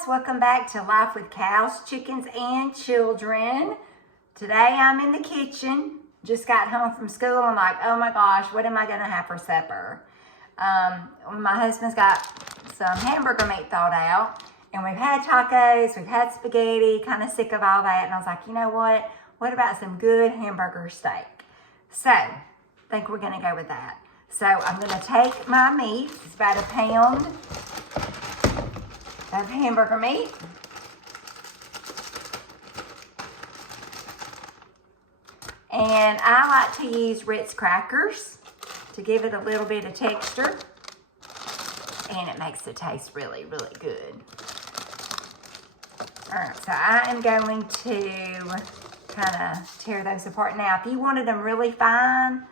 guys, welcome back to Life with Cows, Chickens, and Children. Today I'm in the kitchen, just got home from school. I'm like, oh my gosh, what am I gonna have for supper? My husband's got some hamburger meat thawed out, and we've had tacos, we've had spaghetti, kind of sick of all that, and I was like, you know what about some good hamburger steak? So, I think we're gonna go with that. So I'm gonna take my meat, it's about a pound of hamburger meat. And I like to use Ritz crackers to give it a little bit of texture. And it makes it taste really, really good. All right, so I am going to kind of tear those apart. Now, if you wanted them really fine,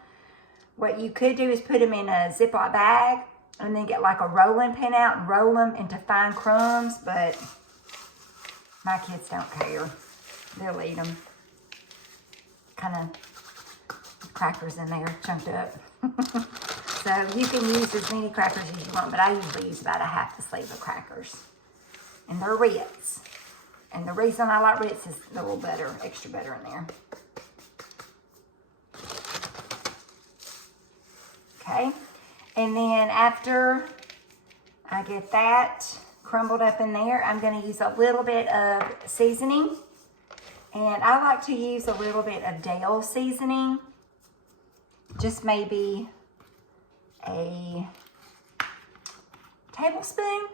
what you could do is put them in a Ziploc bag and then get like a rolling pin out and roll them into fine crumbs, but my kids don't care. They'll eat them. Kind of crackers in there, chunked up. So you can use as many crackers as you want, but I usually use about a half a sleeve of crackers. And they're Ritz. And the reason I like Ritz is a little butter, extra butter in there. Okay. And then after I get that crumbled up in there, I'm going to use a little bit of seasoning. And I like to use a little bit of Dale seasoning. Just maybe a tablespoon.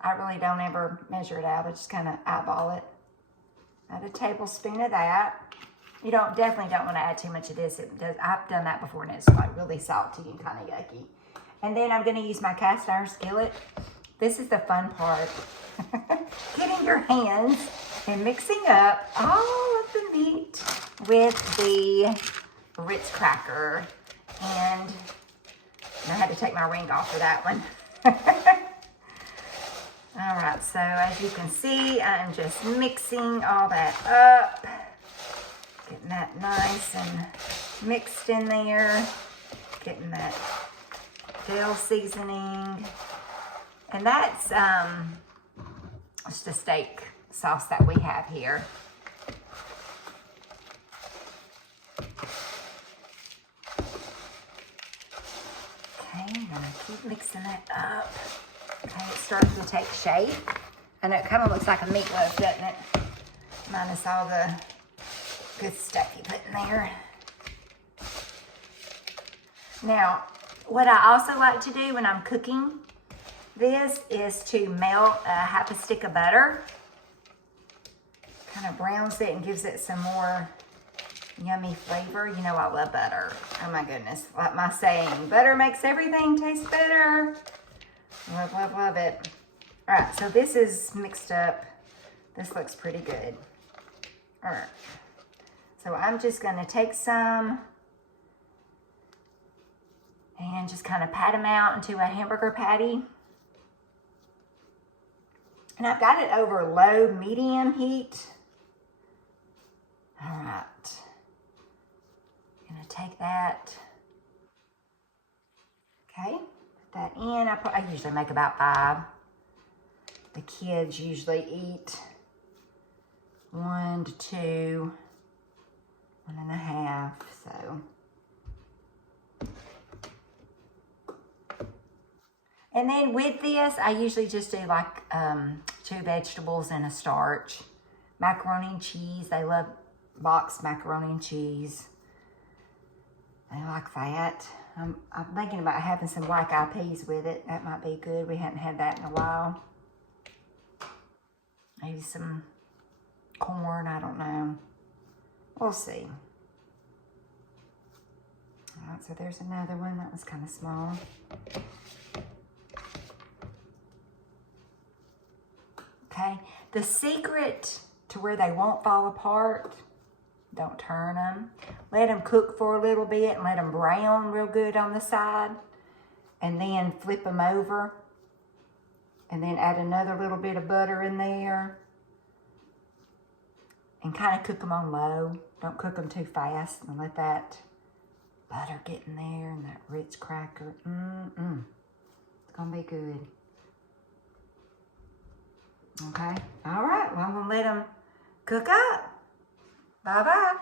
I really don't ever measure it out. I just kind of eyeball it. Add a tablespoon of that. You definitely don't want to add too much of this. I've done that before and it's like really salty and kind of yucky. And then I'm going to use my cast iron skillet. This is the fun part. Getting your hands and mixing up all of the meat with the Ritz cracker. And I had to take my ring off for that one. All right, so as you can see, I'm just mixing all that up. Getting that nice and mixed in there. Getting that dill seasoning. And that's just a steak sauce that we have here. Okay, I'm gonna keep mixing that up. Okay, it's starting to take shape. And it kind of looks like a meatloaf, doesn't it? Minus all the good stuff you put in there. Now, what I also like to do when I'm cooking this is to melt a half a stick of butter. Kind of browns it and gives it some more yummy flavor. You know I love butter. Oh my goodness. Like my saying, butter makes everything taste better. Love, love, love it. All right, so this is mixed up. This looks pretty good. All right. So I'm just going to take some and just kind of pat them out into a hamburger patty. And I've got it over low, medium heat. All right. I'm going to take that. Okay. Put that in. I usually make about 5. The kids usually eat 1 to 2. 1.5, so. And then with this, I usually just do like 2 vegetables and a starch. Macaroni and cheese, they love boxed macaroni and cheese. They like that. I'm thinking about having some black eyed peas with it. That might be good. We hadn't had that in a while. Maybe some corn, I don't know. We'll see. All right, so there's another one. That was kind of small. Okay, the secret to where they won't fall apart, don't turn them. Let them cook for a little bit and let them brown real good on the side. And then flip them over. And then add another little bit of butter in there. And kind of cook them on low. Don't cook them too fast. And let that butter get in there and that Ritz cracker. It's going to be good. Okay. All right. Well, I'm going to let them cook up. Bye-bye.